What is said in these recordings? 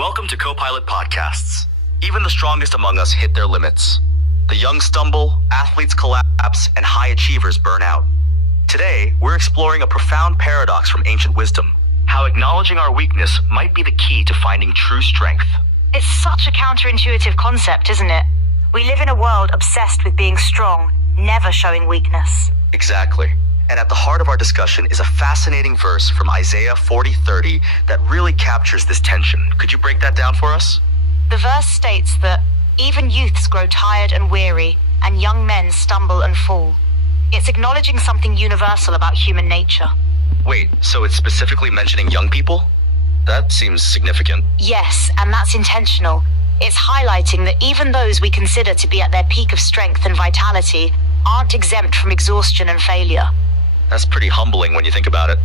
Welcome to Copilot Podcasts. Even the strongest among us hit their limits. The young stumble, athletes collapse, and high achievers burn out. Today, we're exploring a profound paradox from ancient wisdom: how acknowledging our weakness might be the key to finding true strength. It's such a counterintuitive concept, isn't it? We live in a world obsessed with being strong, never showing weakness. Exactly. And at the heart of our discussion is a fascinating verse from Isaiah 40:30 that really captures this tension. Could you break that down for us? The verse states that even youths grow tired and weary, and young men stumble and fall. It's acknowledging something universal about human nature. Wait, so it's specifically mentioning young people? That seems significant. Yes, and that's intentional. It's highlighting that even those we consider to be at their peak of strength and vitality aren't exempt from exhaustion and failure. That's pretty humbling when you think about it.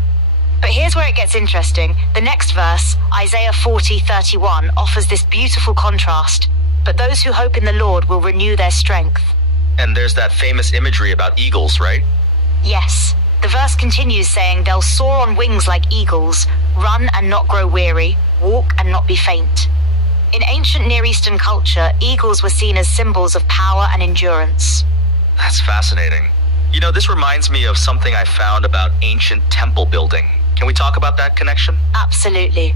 But here's where it gets interesting. The next verse, Isaiah 40:31, offers this beautiful contrast. But those who hope in the Lord will renew their strength. And there's that famous imagery about eagles, right? Yes. The verse continues saying they'll soar on wings like eagles, run and not grow weary, walk and not be faint. In ancient Near Eastern culture, eagles were seen as symbols of power and endurance. That's fascinating. You know, this reminds me of something I found about ancient temple building. Can we talk about that connection? Absolutely.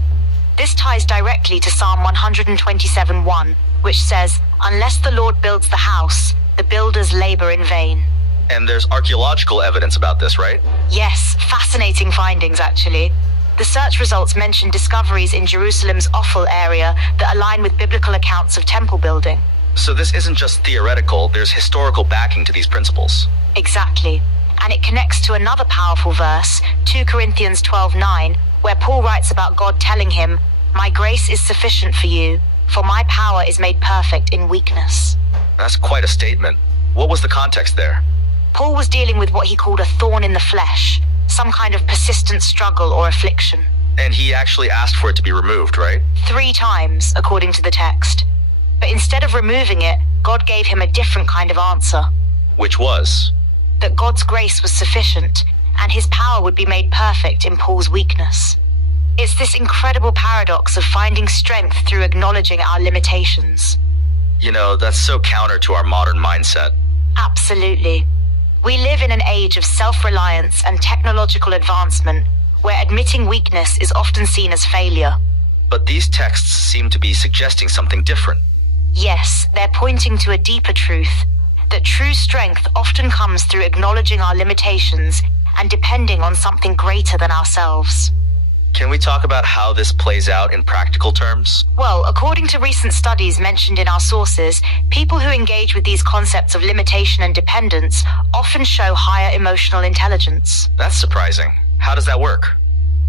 This ties directly to Psalm 127:1, which says, "Unless the Lord builds the house, the builders labor in vain." And there's archaeological evidence about this, right? Yes, fascinating findings actually. The search results mention discoveries in Jerusalem's Ophel area that align with biblical accounts of temple building. So this isn't just theoretical, there's historical backing to these principles. Exactly. And it connects to another powerful verse, 2 Corinthians 12:9, where Paul writes about God telling him, "My grace is sufficient for you, for my power is made perfect in weakness." That's quite a statement. What was the context there? Paul was dealing with what he called a thorn in the flesh, some kind of persistent struggle or affliction. And he actually asked for it to be removed, right? 3 times, according to the text. But instead of removing it, God gave him a different kind of answer. Which was? That God's grace was sufficient, and his power would be made perfect in Paul's weakness. It's this incredible paradox of finding strength through acknowledging our limitations. You know, that's so counter to our modern mindset. Absolutely. We live in an age of self-reliance and technological advancement, where admitting weakness is often seen as failure. But these texts seem to be suggesting something different. Yes, they're pointing to a deeper truth, that true strength often comes through acknowledging our limitations and depending on something greater than ourselves. Can we talk about how this plays out in practical terms? Well, according to recent studies mentioned in our sources, people who engage with these concepts of limitation and dependence often show higher emotional intelligence. That's surprising. How does that work?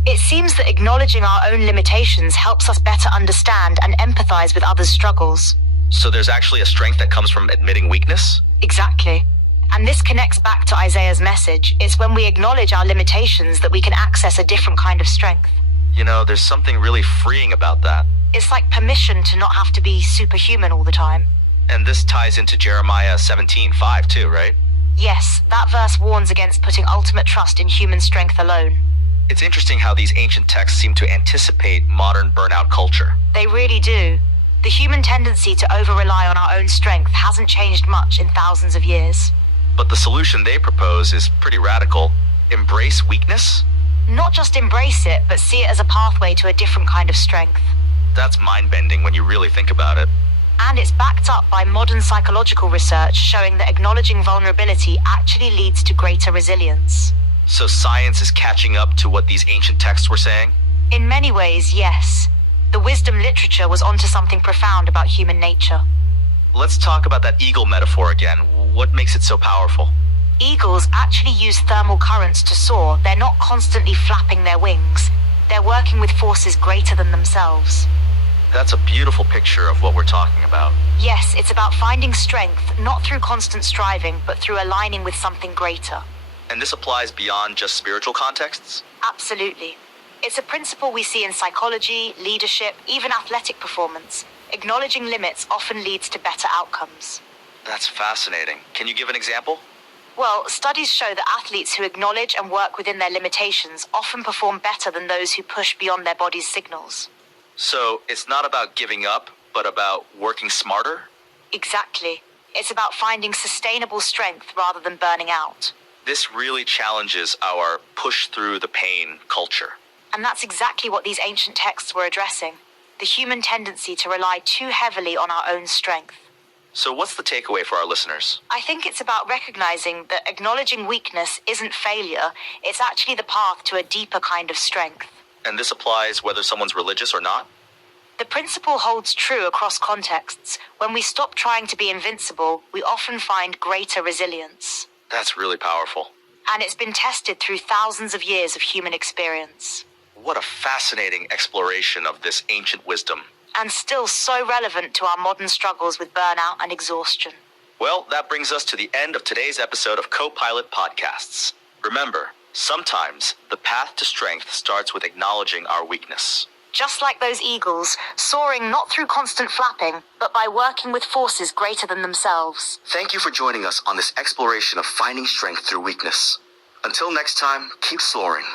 It seems that acknowledging our own limitations helps us better understand and empathize with others' struggles. So there's actually a strength that comes from admitting weakness? Exactly. And this connects back to Isaiah's message. It's when we acknowledge our limitations that we can access a different kind of strength. You know, there's something really freeing about that. It's like permission to not have to be superhuman all the time. And this ties into Jeremiah 17:5 too, right? Yes, that verse warns against putting ultimate trust in human strength alone. It's interesting how these ancient texts seem to anticipate modern burnout culture. They really do. The human tendency to over-rely on our own strength hasn't changed much in thousands of years. But the solution they propose is pretty radical. Embrace weakness? Not just embrace it, but see it as a pathway to a different kind of strength. That's mind-bending when you really think about it. And it's backed up by modern psychological research showing that acknowledging vulnerability actually leads to greater resilience. So science is catching up to what these ancient texts were saying? In many ways, yes. The wisdom literature was onto something profound about human nature. Let's talk about that eagle metaphor again. What makes it so powerful? Eagles actually use thermal currents to soar. They're not constantly flapping their wings. They're working with forces greater than themselves. That's a beautiful picture of what we're talking about. Yes, it's about finding strength, not through constant striving, but through aligning with something greater. And this applies beyond just spiritual contexts? Absolutely. It's a principle we see in psychology, leadership, even athletic performance. Acknowledging limits often leads to better outcomes. That's fascinating. Can you give an example? Well, studies show that athletes who acknowledge and work within their limitations often perform better than those who push beyond their body's signals. So it's not about giving up, but about working smarter? Exactly. It's about finding sustainable strength rather than burning out. This really challenges our push through the pain culture. And that's exactly what these ancient texts were addressing. The human tendency to rely too heavily on our own strength. So what's the takeaway for our listeners? I think it's about recognizing that acknowledging weakness isn't failure, it's actually the path to a deeper kind of strength. And this applies whether someone's religious or not? The principle holds true across contexts. When we stop trying to be invincible, we often find greater resilience. That's really powerful. And it's been tested through thousands of years of human experience. What a fascinating exploration of this ancient wisdom. And still so relevant to our modern struggles with burnout and exhaustion. Well, that brings us to the end of today's episode of Co-Pilot Podcasts. Remember, sometimes the path to strength starts with acknowledging our weakness. Just like those eagles, soaring not through constant flapping, but by working with forces greater than themselves. Thank you for joining us on this exploration of finding strength through weakness. Until next time, keep soaring.